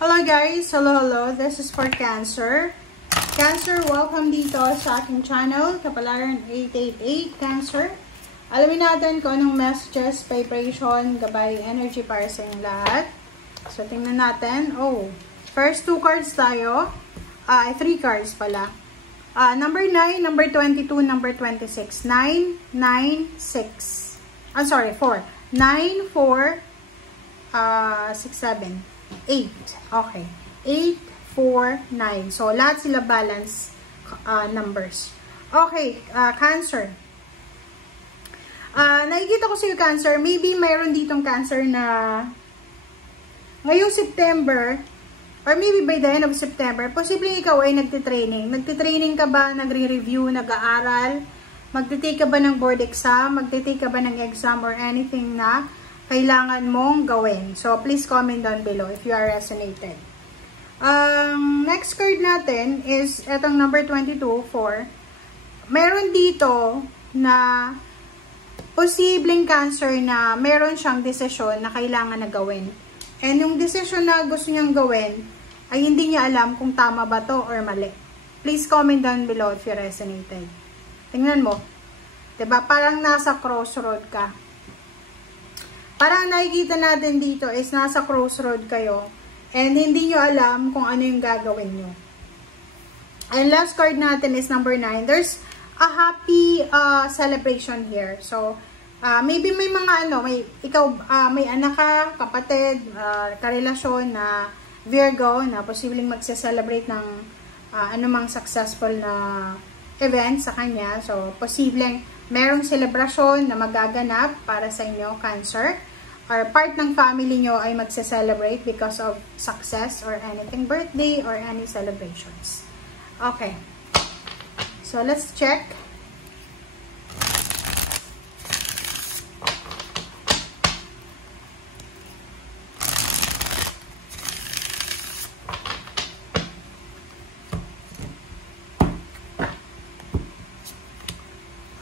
Hello guys! Hello! This is for Cancer. Cancer, welcome dito sa aking channel, Kapalaran 888 Cancer. Alamin natin kung anong messages, vibration, gabay, energy para sa inyong lahat. So, tingnan natin. First 2 cards tayo. 3 cards pala. Number 9, number 22, number 26. 9, 9, 6. I'm sorry, 4. 9, 4, 6, 7. 8. Okay. 8, 4, 9. So, lahat sila balance numbers. Okay. Cancer. Nakikita ko sa iyo, Cancer. Maybe mayroon ditong Cancer na ngayong September or maybe by the end of September, posibleng ikaw ay nagtitraining. Nagtitraining ka ba? Nagre-review? Nag-aaral? Magtitake ka ba ng board exam? Magtitake ka ba ng exam or anything na kailangan mong gawin? So, please comment down below if you are resonated. Next card natin is etong number 22, 4. Meron dito na posibleng Cancer na meron siyang desisyon na kailangan na gawin. And yung desisyon na gusto niyang gawin ay hindi niya alam kung tama ba to or mali. Please comment down below if you resonated. Tingnan mo. 'Di ba? Parang nasa crossroad ka. Parang nakikita natin dito is nasa crossroad kayo and hindi nyo alam kung ano yung gagawin nyo. And last card natin is number 9. There's a happy celebration here. So, maybe may mga may anak ka, kapatid, karelasyon na Virgo na posibleng magse-celebrate ng anumang successful na event sa kanya. So, posibleng merong celebration na magaganap para sa inyo, Cancer. Or part ng family nyo ay magse-celebrate because of success or anything, birthday or any celebrations. Okay. So, let's check.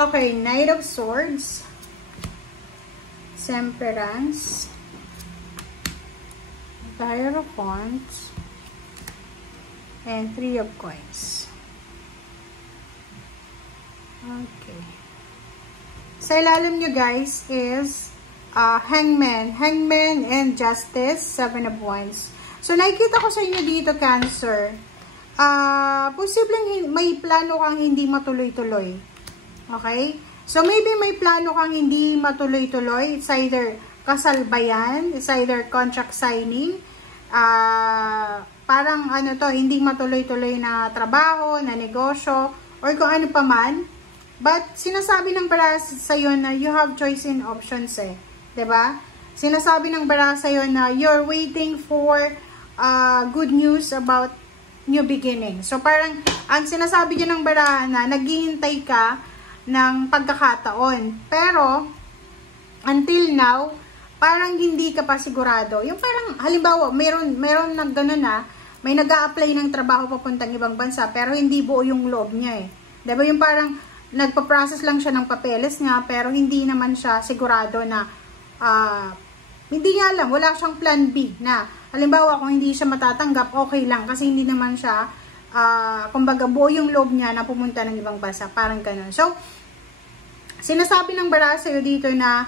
Okay, Knight of Swords, Temperance, Hierophant, and 3 of Coins. Okay. Sa ilalim nyo guys is Hangman and Justice, 7 of Wands. So nakikita ko sa inyo dito, Cancer, posibleng may plano kang hindi matuloy-tuloy. Okay? So, maybe may plano kang hindi matuloy-tuloy. It's either kasal ba yan? It's either contract signing. Parang hindi matuloy-tuloy na trabaho, na negosyo, or kung ano pa man. But, sinasabi ng baraha sa'yo na you have choice in options eh. 'Di ba? Sinasabi ng baraha sa'yo na you're waiting for good news about new beginning. So, parang, ang sinasabi niya ng baraha na naghihintay ka ng pagkakataon. Pero, until now, parang hindi ka pa sigurado. Yung parang, halimbawa, meron na gano'n na, may nag-a-apply ng trabaho papuntang ibang bansa, pero hindi buo yung loob niya eh. Diba yung parang, nagpa-process lang siya ng papeles niya, pero hindi naman siya sigurado na, hindi nga alam, wala siyang plan B na, halimbawa, kung hindi siya matatanggap, okay lang, kasi hindi naman siya, kumbaga, buo yung loob niya na pumunta ng ibang bansa, parang gano'n. So, sinasabi ng baraha sa'yo dito na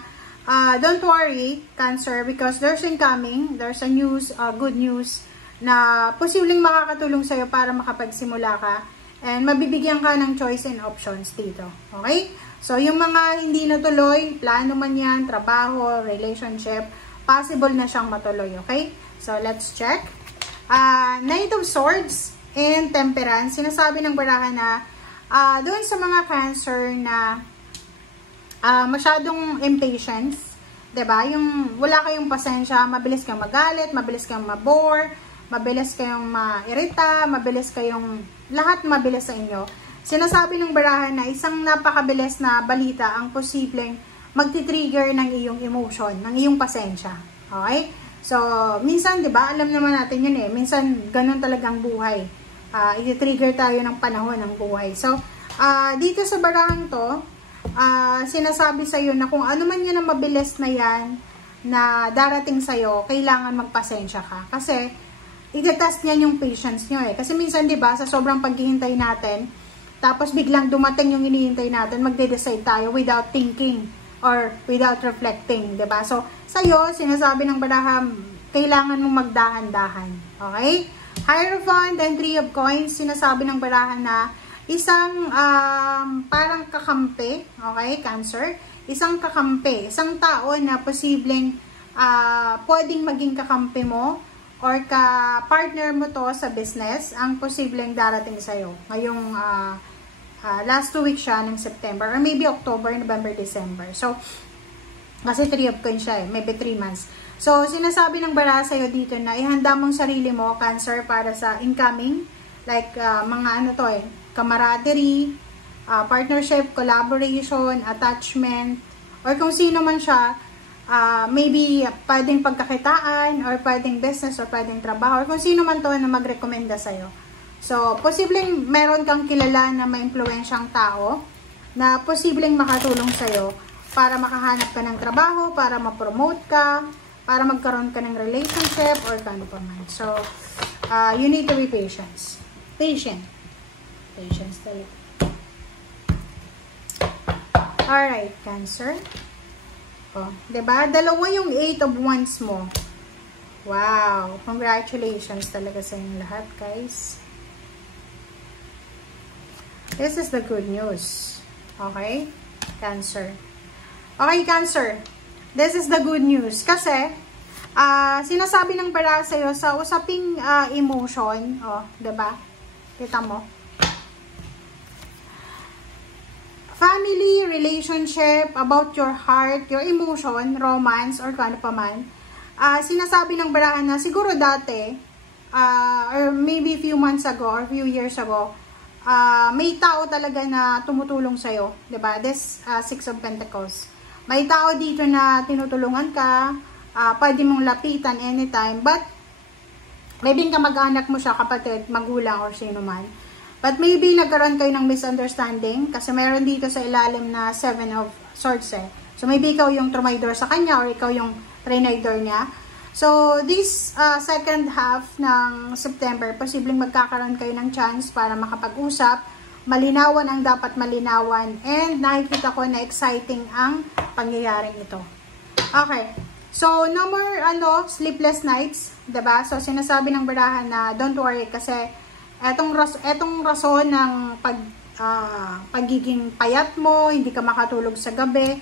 don't worry, Cancer, because there's incoming, there's a news, good news na posibleng makakatulong sa'yo para makapagsimula ka and mabibigyan ka ng choice and options dito. Okay? So, yung mga hindi natuloy, plano man yan, trabaho, relationship, possible na siyang matuloy. Okay? So, let's check. Knight of Swords and Temperance. Sinasabi ng baraha na doon sa mga Cancer na masyadong impatience, 'di ba? Yung wala kayong pasensya, mabilis kayong magalit, mabilis kayong mabore, mabilis kayong mairita, mabilis kayong lahat mabilis sa inyo. Sinasabi ng baraha na isang napakabilis na balita ang posibleng magti-trigger ng iyong emotion, ng iyong pasensya. Okay? So, minsan 'di ba, alam naman natin 'yun eh. Minsan ganun talagang buhay. I-trigger tayo ng panahon ng buhay. So, dito sa barahang 'to, sinasabi sa'yo na kung ano man yan ang mabilis na yan na darating sa'yo, kailangan magpasensya ka. Kasi, itetest niyan yung patience nyo eh. Kasi minsan, di ba, sa sobrang paghihintay natin, tapos biglang dumating yung hinihintay natin, magde-decide tayo without thinking or without reflecting, di ba? So, sa'yo, sinasabi ng baraha, kailangan mong magdahan-dahan. Okay? Hierophant and Three of Coins, sinasabi ng baraha na isang parang kakampi, okay, Cancer, isang kakampi, isang tao na posibleng pwedeng maging kakampi mo or ka-partner mo to sa business, ang posibleng darating sa'yo. Ngayong last 2 weeks siya ng September or maybe October, November, December. So, kasi 3 of Coins siya eh, maybe 3 months. So, sinasabi ng baraha sa'yo dito na ihanda mong sarili mo, Cancer, para sa incoming, like mga ano to eh, camaraderie, partnership, collaboration, attachment, or kung sino man siya, maybe pwedeng pagkakitaan, or pwedeng business, or pwedeng trabaho, or kung sino man to na magrekomenda sa'yo. So, posibleng meron kang kilala na ma-impluensyang tao na posibleng makatulong sa'yo para makahanap ka ng trabaho, para ma-promote ka, para magkaroon ka ng relationship, or kano pa man. So, you need to be patient. Patient. Patience talaga. Alright, Cancer. Oh, diba? Dalawa yung 8 of Wands mo. Wow! Congratulations talaga sa inyong lahat, guys. This is the good news. Okay? Cancer. Okay, Cancer. This is the good news. Kasi, sinasabi ng baraha sa'yo sa usaping emotion. Oh, diba? Kita mo? Family, relationship, about your heart, your emotion, romance, or kung ano pa man. Sinasabi ng baraha na siguro dati, or maybe a few months ago, or few years ago, may tao talaga na tumutulong sa'yo. Diba? This 6 of Pentacles. May tao dito na tinutulungan ka, pwede mong lapitan anytime, but maybe kamag-anak mo siya, kapatid, magulang, or sino man. But maybe nagkaroon kayo ng misunderstanding kasi mayroon dito sa ilalim na 7 of Swords eh. So maybe ikaw yung trumaydor sa kanya or ikaw yung trinaydor niya. So this second half ng September, posibleng magkakaroon kayo ng chance para makapag-usap, malinawan ang dapat malinawan, and nakikita ko na exciting ang pangyayaring ito. Okay. So no more sleepless nights, 'di ba? So sinasabi ng baraha na don't worry kasi etong rason ng pagiging payat mo, hindi ka makatulog sa gabi,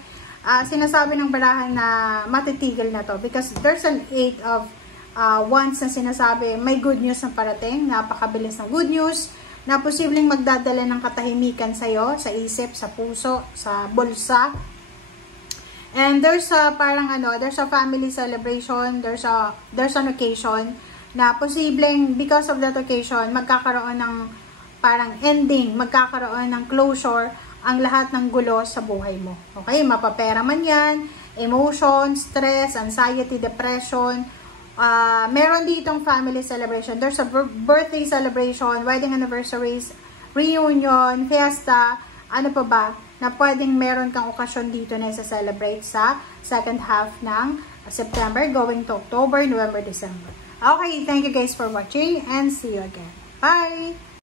sinasabi ng baraha na matitigil na to because there's an 8 of Wands na sinasabi may good news na parating, napakabilis ng good news na posibleng magdadala ng katahimikan sa'yo, sa isip, sa puso, sa bulsa. And there's a there's a family celebration, there's an occasion na posibleng because of that occasion, magkakaroon ng parang ending, magkakaroon ng closure ang lahat ng gulo sa buhay mo. Okay? Mapapera man yan, emotion, stress, anxiety, depression. Meron ditong family celebration. There's a birthday celebration, wedding anniversaries, reunion, fiesta, ano pa ba, na pwedeng meron kang okasyon dito na isa-celebrate sa second half ng September going to October, November, December. Okay, thank you guys for watching and see you again. Bye!